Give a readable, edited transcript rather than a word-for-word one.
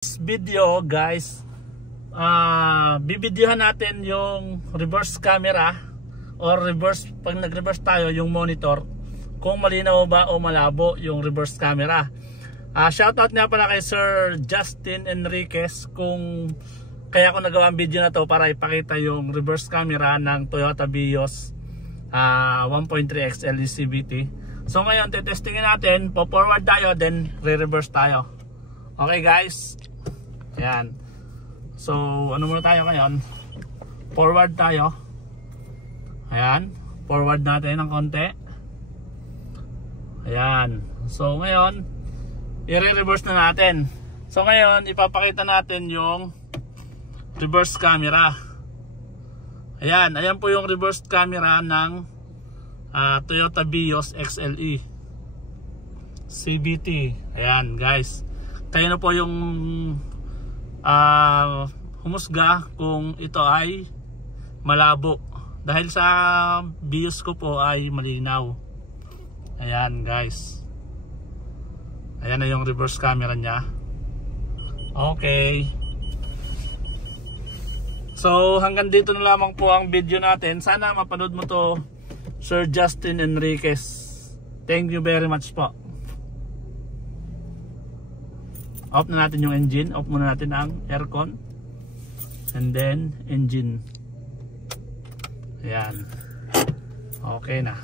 Video guys, bibidyohan natin yung reverse camera or reverse, pag nag-reverse tayo yung monitor, kung malinaw ba o malabo yung reverse camera. Shoutout nga pala kay Sir Justin Enriquez kung kaya ko nagawa ang video na to para ipakita yung reverse camera ng Toyota Vios 1.3 XL CVT. So ngayon tetestingin natin, po-forward tayo then re-reverse tayo. Okay guys, ayan. So ano muna tayo ngayon, forward tayo. Ayan, forward natin ng konti. Ayan. So ngayon i-reverse na natin. So ngayon ipapakita natin yung reverse camera. Ayan, ayan po yung reverse camera ng Toyota Vios XLE CVT. Ayan guys, kayo na po yung humusga kung ito ay malabo, dahil sa Vios ko po ay malinaw. Ayan guys, ayan na yung reverse camera nya. Okay, so hanggang dito na lamang po ang video natin. Sana mapanood mo to, Sir Justin Enriquez. Thank you very much po. Off na natin yung engine. Off muna natin ang aircon. And then engine. Ayan. Okay na.